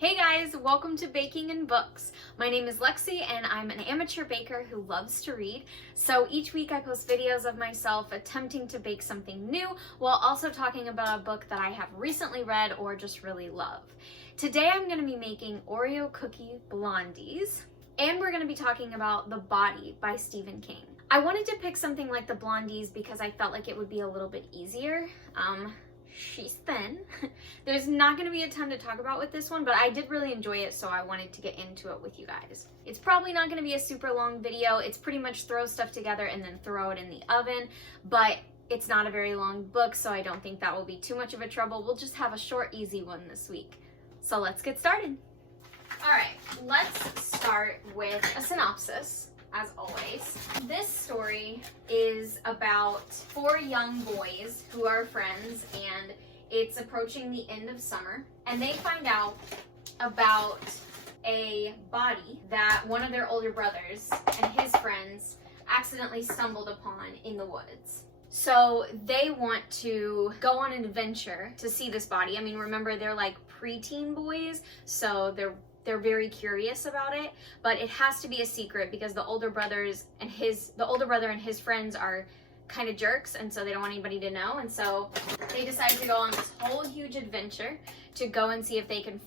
Hey guys, welcome to Baking and Books. My name is Lexi and I'm an amateur baker who loves to read. So each week I post videos of myself attempting to bake something new while also talking about a book that I have recently read or just really love. Today I'm going to be making Oreo Cookie Blondies and we're going to be talking about The Body by Stephen King. I wanted to pick something like the Blondies because I felt like it would be a little bit easier. She's thin. There's not going to be a ton to talk about with this one, but I did really enjoy it, so I wanted to get into it with you guys. It's probably not going to be a super long video. It's pretty much throw stuff together and then throw it in the oven, but it's not a very long book, so I don't think that will be too much of a trouble. We'll just have a short, easy one this week. So let's get started. All right, let's start with a synopsis. As always, this story is about 4 young boys who are friends, and it's approaching the end of summer, and they find out about a body that one of their older brothers and his friends accidentally stumbled upon in the woods. So they want to go on an adventure to see this body. I mean, remember, they're like preteen boys, so they're very curious about it, but it has to be a secret because the older brother and his friends are kind of jerks, and so they don't want anybody to know. And so they decide to go on this whole huge adventure to go and see if they can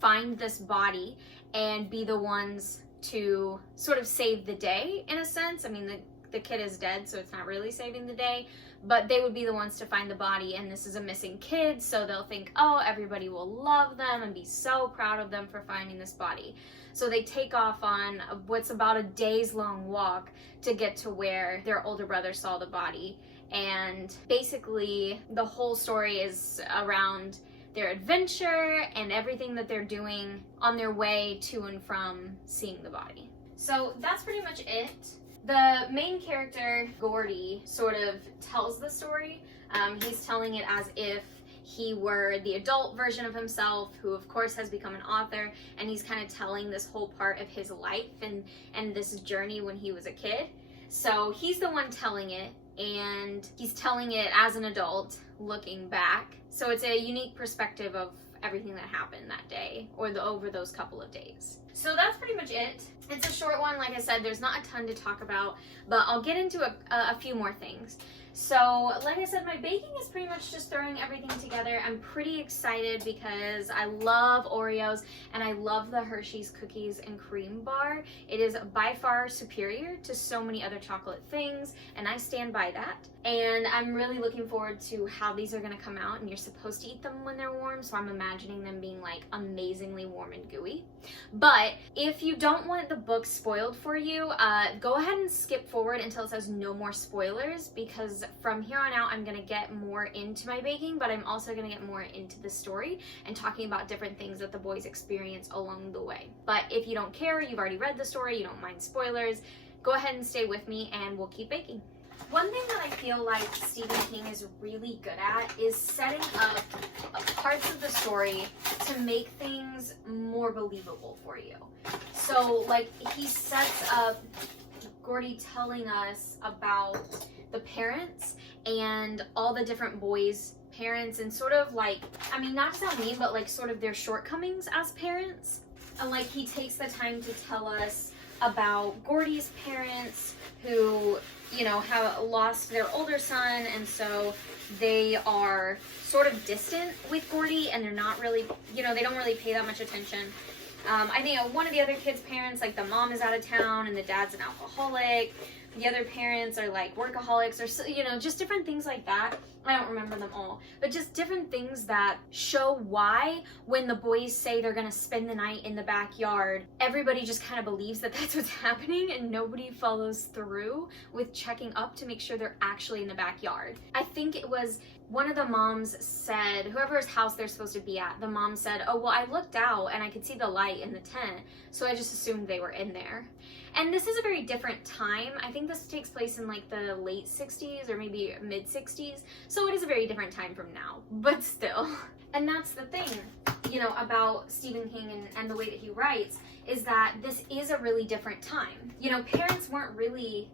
find this body and be the ones to sort of save the day in a sense. I mean, the kid is dead, so it's not really saving the day, but they would be the ones to find the body, and this is a missing kid, so they'll think, oh, everybody will love them and be so proud of them for finding this body. So they take off on what's about a day's long walk to get to where their older brother saw the body, and basically the whole story is around their adventure and everything that they're doing on their way to and from seeing the body. So that's pretty much it. The main character, Gordy, sort of tells the story. He's telling it as if he were the adult version of himself, who of course has become an author, and he's kind of telling this whole part of his life and this journey when he was a kid. So he's the one telling it, and he's telling it as an adult, looking back. So it's a unique perspective of everything that happened that day or over those couple of days. So that's pretty much it. It's a short one, like I said, there's not a ton to talk about, but I'll get into a few more things. So, like I said, my baking is pretty much just throwing everything together. I'm pretty excited because I love Oreos and I love the Hershey's cookies and cream bar. It is by far superior to so many other chocolate things, and I stand by that. And I'm really looking forward to how these are gonna come out, and you're supposed to eat them when they're warm, so I'm imagining them being like amazingly warm and gooey. But if you don't want the book spoiled for you, go ahead and skip forward until it says no more spoilers, because from here on out I'm gonna get more into my baking, but I'm also gonna get more into the story and talking about different things that the boys experience along the way. But if you don't care, you've already read the story, you don't mind spoilers, go ahead and stay with me and we'll keep baking. One thing that I feel like Stephen King is really good at is setting up parts of the story to make things more believable for you. So, like, he sets up Gordy telling us about the parents and all the different boys' parents, and sort of like, I mean, not to sound mean, but like sort of their shortcomings as parents. And like, he takes the time to tell us about Gordy's parents, who, you know, have lost their older son, and so they are sort of distant with Gordy, and they're not really, you know, they don't really pay that much attention. I think one of the other kids' parents, like the mom is out of town and the dad's an alcoholic. The other parents are like workaholics, or, you know, just different things like that. I don't remember them all, but just different things that show why when the boys say they're gonna spend the night in the backyard, everybody just kind of believes that that's what's happening and nobody follows through with checking up to make sure they're actually in the backyard. I think it was one of the moms said, whoever's house they're supposed to be at, the mom said, oh, well, I looked out and I could see the light in the tent, so I just assumed they were in there. And this is a very different time. I think this takes place in like the late 60s or maybe mid 60s. So it is a very different time from now, but still. And that's the thing, you know, about Stephen King and the way that he writes, is that this is a really different time. You know, parents weren't really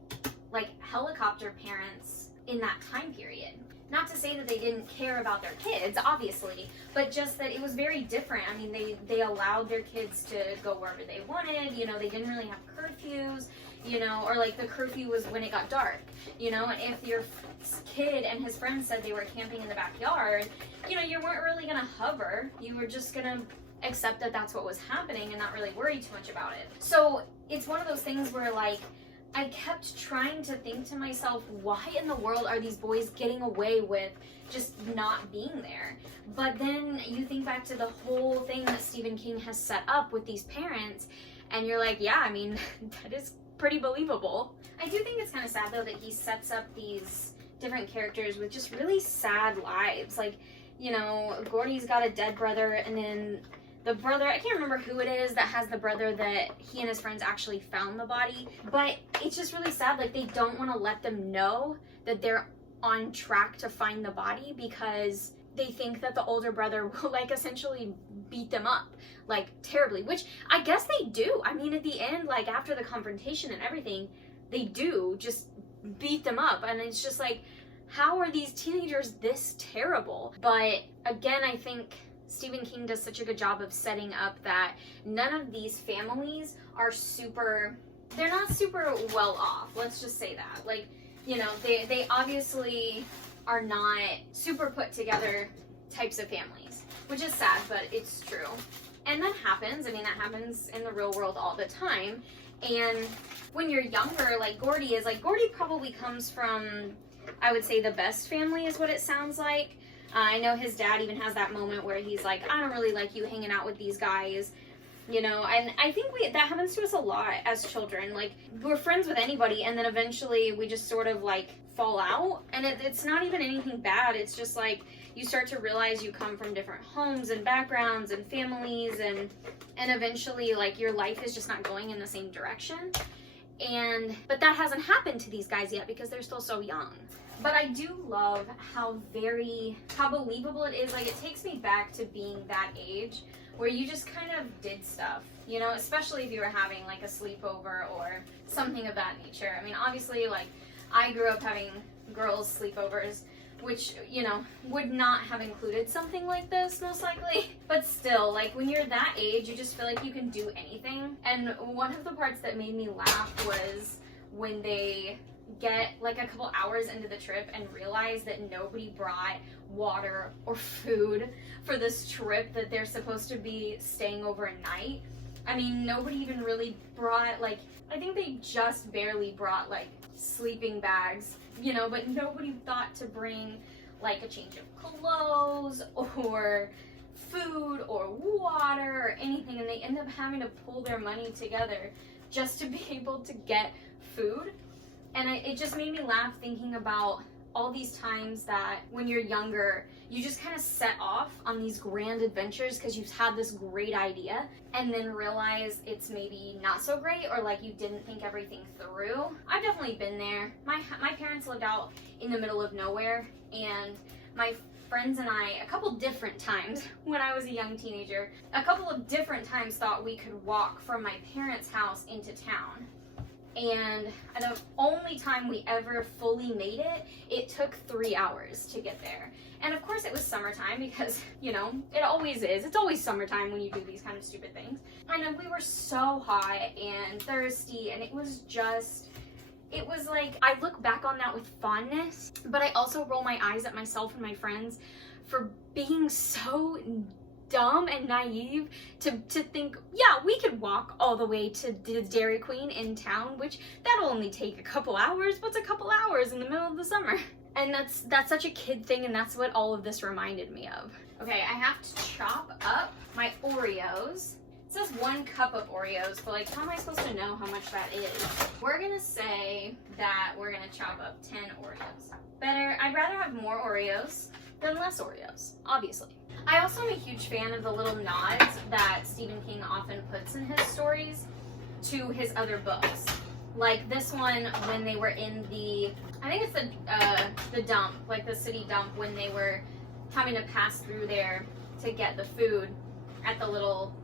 like helicopter parents in that time period. Not to say that they didn't care about their kids, obviously, but just that it was very different. I mean, they allowed their kids to go wherever they wanted, you know, they didn't really have curfews, you know, or like the curfew was when it got dark, you know, and if your kid and his friends said they were camping in the backyard, you know, you weren't really gonna hover, you were just gonna accept that that's what was happening and not really worry too much about it. So it's one of those things where, like, I kept trying to think to myself, why in the world are these boys getting away with just not being there? But then you think back to the whole thing that Stephen King has set up with these parents, and you're like, yeah, I mean, that is pretty believable. I do think it's kind of sad, though, that he sets up these different characters with just really sad lives. Like, you know, Gordy's got a dead brother, and then the brother, I can't remember who it is that has the brother that he and his friends actually found the body, but it's just really sad. Like, they don't want to let them know that they're on track to find the body because they think that the older brother will, like, essentially beat them up, like, terribly, which I guess they do. I mean, at the end, like, after the confrontation and everything, they do just beat them up, and it's just like, how are these teenagers this terrible? But again, I think Stephen King does such a good job of setting up that none of these families are they're not super well off, let's just say that. Like, you know, they obviously are not super put together types of families, which is sad, but it's true. And that happens. I mean, that happens in the real world all the time. And when you're younger, like Gordy is, like, Gordy probably comes from, I would say, the best family is what it sounds like. I know his dad even has that moment where he's like, I don't really like you hanging out with these guys, you know, and I think that happens to us a lot as children. Like, we're friends with anybody, and then eventually we just sort of, like, fall out, and it's not even anything bad. It's just, like, you start to realize you come from different homes and backgrounds and families, and eventually, like, your life is just not going in the same direction. But that hasn't happened to these guys yet because they're still so young. But I do love how believable it is. Like, it takes me back to being that age where you just kind of did stuff, you know, especially if you were having, like, a sleepover or something of that nature. I mean, obviously, like, I grew up having girls' sleepovers, which, you know, would not have included something like this, most likely. But still, like, when you're that age, you just feel like you can do anything. And one of the parts that made me laugh was when they get, like, a couple hours into the trip and realize that nobody brought water or food for this trip that they're supposed to be staying overnight. I mean, nobody even really brought, like, I think they just barely brought, like, sleeping bags, you know, but nobody thought to bring, like, a change of clothes or food or water or anything, and they end up having to pull their money together just to be able to get food. And it just made me laugh thinking about all these times that when you're younger, you just kind of set off on these grand adventures because you've had this great idea and then realize it's maybe not so great, or like you didn't think everything through. I've definitely been there. My parents lived out in the middle of nowhere, and my friends and I, a couple different times when I was a young teenager, a couple of different times thought we could walk from my parents' house into town. And the only time we ever fully made it, it took 3 hours to get there. And of course it was summertime because, you know, it always is. It's always summertime when you do these kind of stupid things. And we were so hot and thirsty, and it was like, I look back on that with fondness, but I also roll my eyes at myself and my friends for being so dumb and naive to think, yeah, we could walk all the way to the Dairy Queen in town, which that'll only take a couple hours. What's a couple hours in the middle of the summer? And that's such a kid thing, and that's what all of this reminded me of. Okay, I have to chop up my Oreos. It says 1 cup of Oreos, but like, how am I supposed to know how much that is? We're gonna say that we're gonna chop up 10 Oreos. I'd rather have more Oreos than less Oreos, obviously. I also am a huge fan of the little nods that Stephen King often puts in his stories to his other books. Like this one, when they were in I think it's the dump, like the city dump, when they were having to pass through there to get the food at the little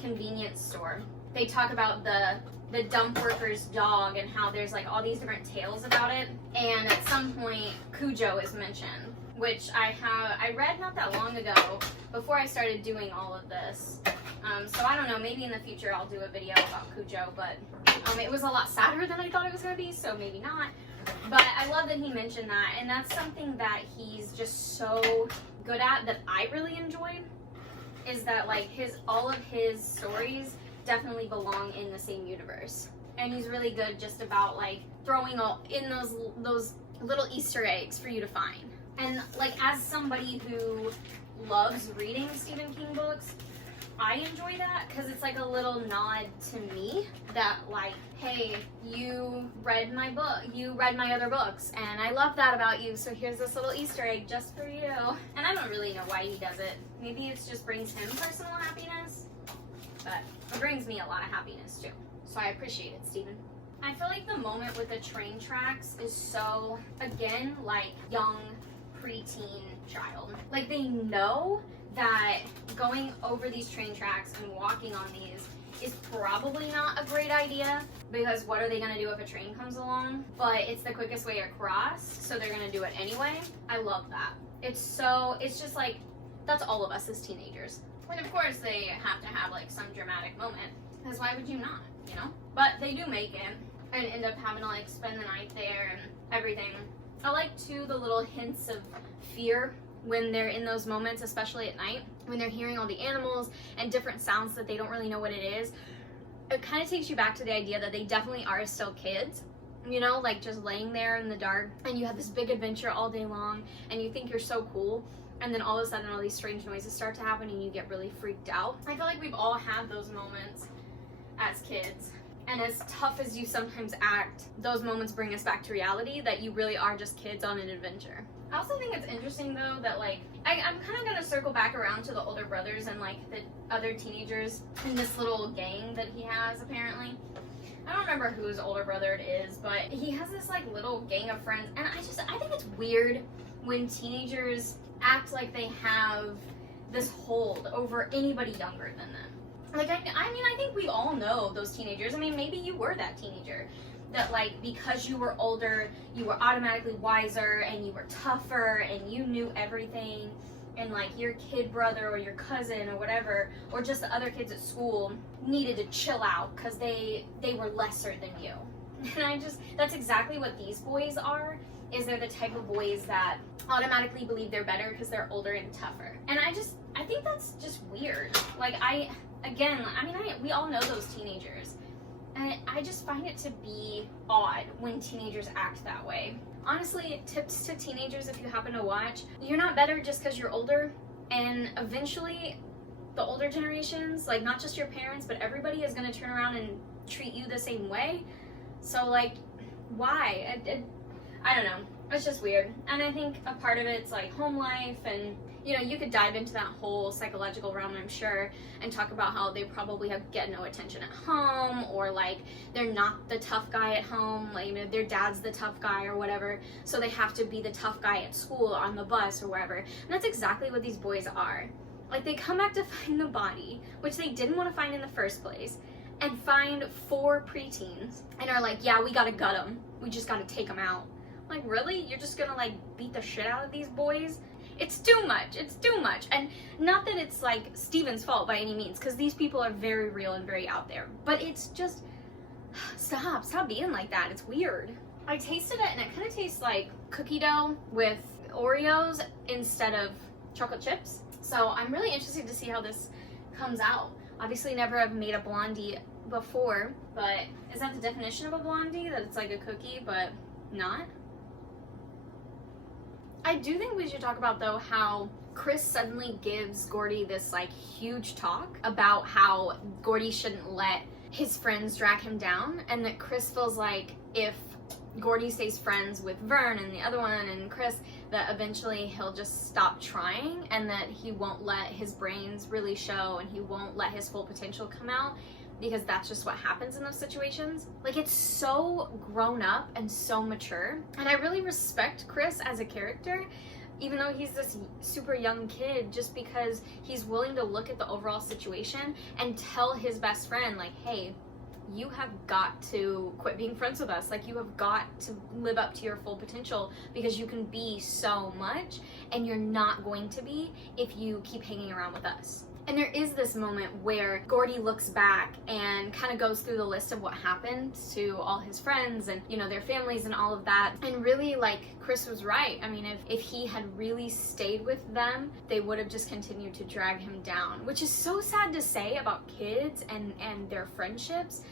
convenience store. They talk about the dump worker's dog and how there's like all these different tales about it. And at some point, Cujo is mentioned, which I read not that long ago before I started doing all of this. So I don't know, maybe in the future I'll do a video about Cujo, but it was a lot sadder than I thought it was going to be, so maybe not. But I love that he mentioned that, and that's something that he's just so good at that I really enjoy, is that like all of his stories definitely belong in the same universe. And he's really good just about like throwing in those little Easter eggs for you to find. And like, as somebody who loves reading Stephen King books, I enjoy that because it's like a little nod to me that like, hey, you read my book, you read my other books, and I love that about you, so here's this little Easter egg just for you. And I don't really know why he does it. Maybe it just brings him personal happiness, but it brings me a lot of happiness too. So I appreciate it, Stephen. I feel like the moment with the train tracks is so, again, like young preteen child. Like, they know that going over these train tracks and walking on these is probably not a great idea, because what are they going to do if a train comes along? But it's the quickest way across, so they're going to do it anyway. I love that. It's just like, that's all of us as teenagers. And of course they have to have like some dramatic moment, because why would you not, you know? But they do make it and end up having to like spend the night there and everything. I like too the little hints of fear when they're in those moments, especially at night, when they're hearing all the animals and different sounds that they don't really know what it is. It kind of takes you back to the idea that they definitely are still kids, you know, like just laying there in the dark, and you have this big adventure all day long and you think you're so cool, and then all of a sudden all these strange noises start to happen and you get really freaked out. I feel like we've all had those moments as kids. And as tough as you sometimes act, those moments bring us back to reality, that you really are just kids on an adventure. I also think it's interesting though that like, I'm kind of going to circle back around to the older brothers and like the other teenagers in this little gang that he has apparently. I don't remember whose older brother it is, but he has this like little gang of friends, and I think it's weird when teenagers act like they have this hold over anybody younger than them. Like, I mean, I think we all know those teenagers. I mean, maybe you were that teenager that, like, because you were older, you were automatically wiser and you were tougher and you knew everything, and, like, your kid brother or your cousin or whatever, or just the other kids at school needed to chill out because they were lesser than you. And that's exactly what these boys are, is they're the type of boys that automatically believe they're better because they're older and tougher. And I think that's just weird. Like, we all know those teenagers, and I just find it to be odd when teenagers act that way. Honestly, tips to teenagers, if you happen to watch, you're not better just because you're older, and eventually the older generations, like not just your parents, but everybody is going to turn around and treat you the same way. So like, why? I don't know. It's just weird. And I think a part of it's like home life, and you know, you could dive into that whole psychological realm, I'm sure, and talk about how they probably get no attention at home, or like they're not the tough guy at home, like, you know, their dad's the tough guy or whatever, so they have to be the tough guy at school or on the bus or wherever. And that's exactly what these boys are. Like, they come back to find the body, which they didn't want to find in the first place, and find 4 preteens and are like, yeah, we gotta gut them, we just gotta take them out. Like, really? You're just gonna like beat the shit out of these boys? It's too much. It's too much. And not that it's like Steven's fault by any means, because these people are very real and very out there. But it's just, stop being like that. It's weird. I tasted it and it kind of tastes like cookie dough with Oreos instead of chocolate chips. So I'm really interested to see how this comes out. Obviously never have made a blondie before, but is that the definition of a blondie? That it's like a cookie, but not? I do think we should talk about, though, how Chris suddenly gives Gordy this, like, huge talk about how Gordy shouldn't let his friends drag him down, and that Chris feels like if Gordy stays friends with Vern and the other one and Chris, that eventually he'll just stop trying, and that he won't let his brains really show, and he won't let his full potential come out, because that's just what happens in those situations. Like, it's so grown up and so mature, and I really respect Chris as a character, even though he's this super young kid, just because he's willing to look at the overall situation and tell his best friend, like, hey, you have got to quit being friends with us. Like, you have got to live up to your full potential, because you can be so much, and you're not going to be if you keep hanging around with us. And there is this moment where Gordy looks back and kind of goes through the list of what happened to all his friends and, you know, their families and all of that. And really, like, Chris was right. I mean, if he had really stayed with them, they would have just continued to drag him down, which is so sad to say about kids and their friendships.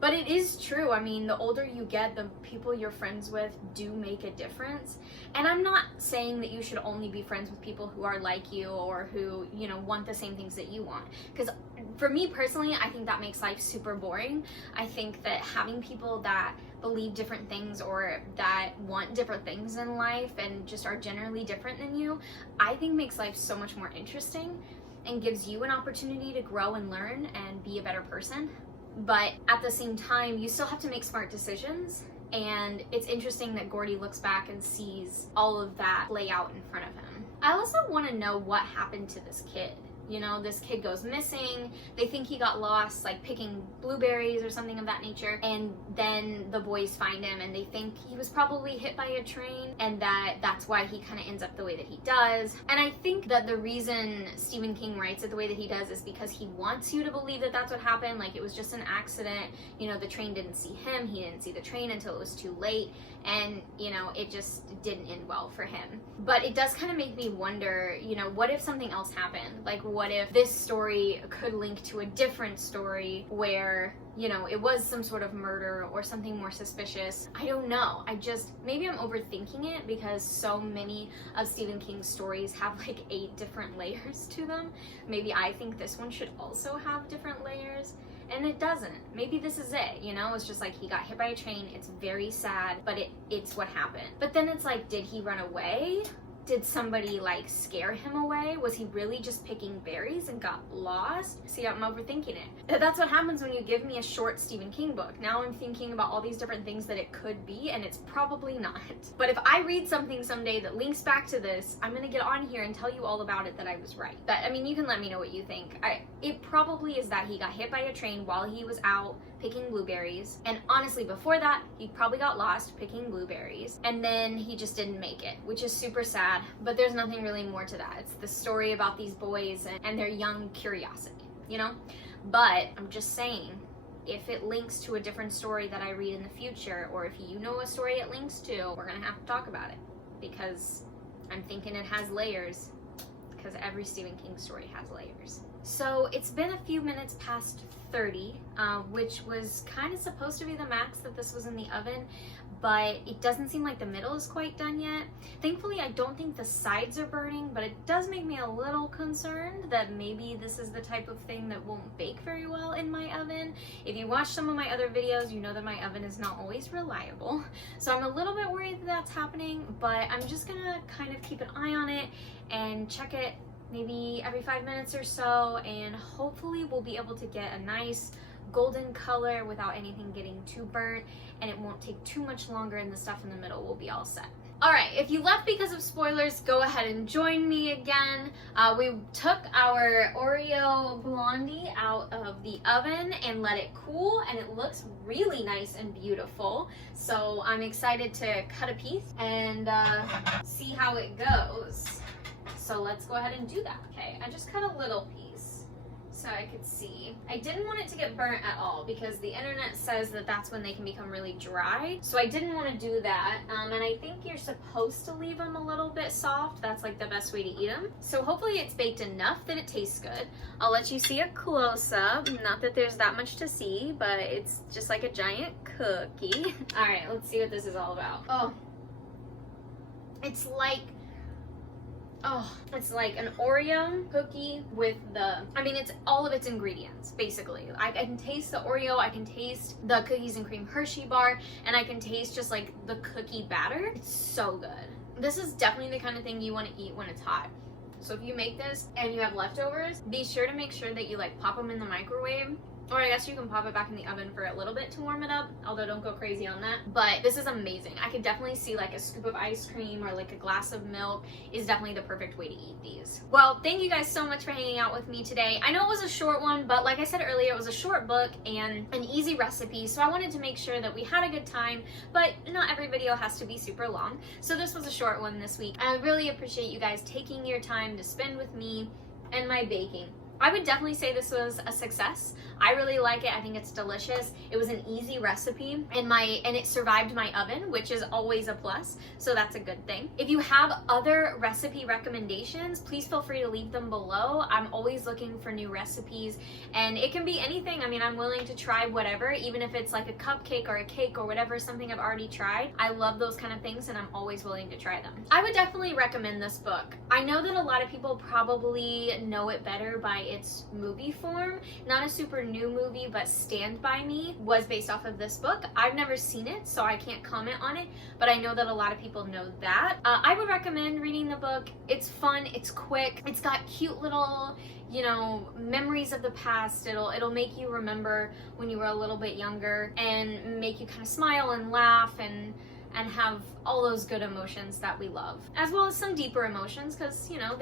But it is true. I mean, the older you get, the people you're friends with do make a difference. And I'm not saying that you should only be friends with people who are like you or who, you know, want the same things that you want. Because for me personally, I think that makes life super boring. I think that having people that believe different things or that want different things in life and just are generally different than you, I think makes life so much more interesting and gives you an opportunity to grow and learn and be a better person. But at the same time, you still have to make smart decisions. And it's interesting that Gordy looks back and sees all of that play out in front of him. I also want to know what happened to this kid. You know, this kid goes missing. They think he got lost, like picking blueberries or something of that nature. And then the boys find him and they think he was probably hit by a train, and that's why he kind of ends up the way that he does. And I think that the reason Stephen King writes it the way that he does is because he wants you to believe that that's what happened. Like, it was just an accident. You know, the train didn't see him. He didn't see the train until it was too late. And, you know, it just didn't end well for him. But it does kind of make me wonder, you know, what if something else happened? Like, what if this story could link to a different story where, you know, it was some sort of murder or something more suspicious? I don't know. Maybe I'm overthinking it, because so many of Stephen King's stories have like 8 different layers to them. Maybe I think this one should also have different layers. And it doesn't. Maybe this is it, you know? It's just like he got hit by a train. It's very sad, but it's what happened. But then it's like, did he run away? Did somebody like scare him away? Was he really just picking berries and got lost? See, I'm overthinking it. That's what happens when you give me a short Stephen King book. Now I'm thinking about all these different things that it could be, and it's probably not. But if I read something someday that links back to this, I'm gonna get on here and tell you all about it, that I was right. But I mean, you can let me know what you think. It probably is that he got hit by a train while he was out picking blueberries. And honestly, before that, he probably got lost picking blueberries. And then he just didn't make it, which is super sad. But there's nothing really more to that. It's the story about these boys and their young curiosity, you know? But I'm just saying, if it links to a different story that I read in the future, or if you know a story it links to, we're gonna have to talk about it, because I'm thinking it has layers, because every Stephen King story has layers. So it's been a few minutes past 30, which was kind of supposed to be the max that this was in the oven, but it doesn't seem like the middle is quite done yet. Thankfully, I don't think the sides are burning, but it does make me a little concerned that maybe this is the type of thing that won't bake very well in my oven. If you watch some of my other videos, you know that my oven is not always reliable. So I'm a little bit worried that that's happening, but I'm just gonna kind of keep an eye on it and check it maybe every 5 minutes or so, and hopefully we'll be able to get a nice golden color without anything getting too burnt, and it won't take too much longer, and the stuff in the middle will be all set. Alright, if you left because of spoilers, go ahead and join me again. We took our Oreo Blondie out of the oven and let it cool, and it looks really nice and beautiful. So I'm excited to cut a piece and see how it goes. So let's go ahead and do that. Okay, I just cut a little piece so I could see. I didn't want it to get burnt at all, because the internet says that that's when they can become really dry. So I didn't want to do that. And I think you're supposed to leave them a little bit soft. That's like the best way to eat them. So hopefully it's baked enough that it tastes good. I'll let you see a close-up. Not that there's that much to see, but it's just like a giant cookie. All right, let's see what this is all about. Oh, it's like an Oreo cookie with it's all of its ingredients, basically. I can taste the Oreo, I can taste the cookies and cream Hershey bar, and I can taste just like the cookie batter. It's so good. This is definitely the kind of thing you want to eat when it's hot. So if you make this and you have leftovers, be sure to make sure that you like pop them in the microwave Or I guess you can pop it back in the oven for a little bit to warm it up, although don't go crazy on that. But this is amazing. I could definitely see like a scoop of ice cream or like a glass of milk is definitely the perfect way to eat these. Well, thank you guys so much for hanging out with me today. I know it was a short one, but like I said earlier, it was a short book and an easy recipe, so I wanted to make sure that we had a good time, but not every video has to be super long. So this was a short one this week. I really appreciate you guys taking your time to spend with me and my baking. I would definitely say this was a success. I really like it. I think it's delicious. It was an easy recipe and it survived my oven, which is always a plus. So that's a good thing. If you have other recipe recommendations, please feel free to leave them below. I'm always looking for new recipes and it can be anything. I mean, I'm willing to try whatever, even if it's like a cupcake or a cake or whatever, something I've already tried. I love those kind of things and I'm always willing to try them. I would definitely recommend this book. I know that a lot of people probably know it better by its movie form. Not a super new movie, but Stand By Me was based off of this book. I've never seen it, so I can't comment on it, but I know that a lot of people know that. I would recommend reading the book. It's fun, it's quick, it's got cute little, you know, memories of the past. It'll make you remember when you were a little bit younger and make you kind of smile and laugh and have all those good emotions that we love, as well as some deeper emotions, because, you know,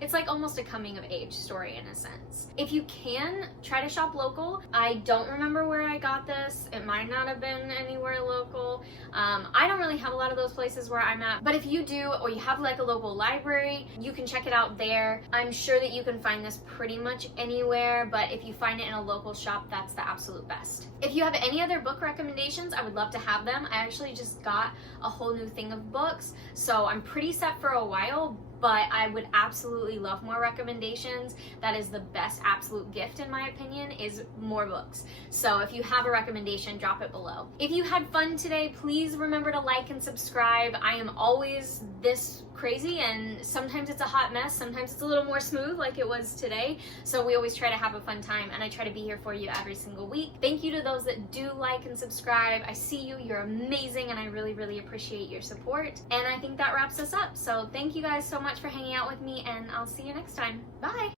it's like almost a coming of age story in a sense. If you can, try to shop local. I don't remember where I got this. It might not have been anywhere local. I don't really have a lot of those places where I'm at, but if you do, or you have like a local library, you can check it out there. I'm sure that you can find this pretty much anywhere, but if you find it in a local shop, that's the absolute best. If you have any other book recommendations, I would love to have them. I actually just got a whole new thing of books, so I'm pretty set for a while, but I would absolutely love more recommendations. That is the best absolute gift, in my opinion, is more books. So if you have a recommendation, drop it below. If you had fun today, please remember to like and subscribe. I am always this crazy, and sometimes it's a hot mess, sometimes it's a little more smooth like it was today, so we always try to have a fun time, and I try to be here for you every single week. Thank you to those that do like and subscribe. I see you, you're amazing, and I really, really appreciate your support. And I think that wraps us up, so thank you guys so much for hanging out with me, and I'll see you next time. Bye!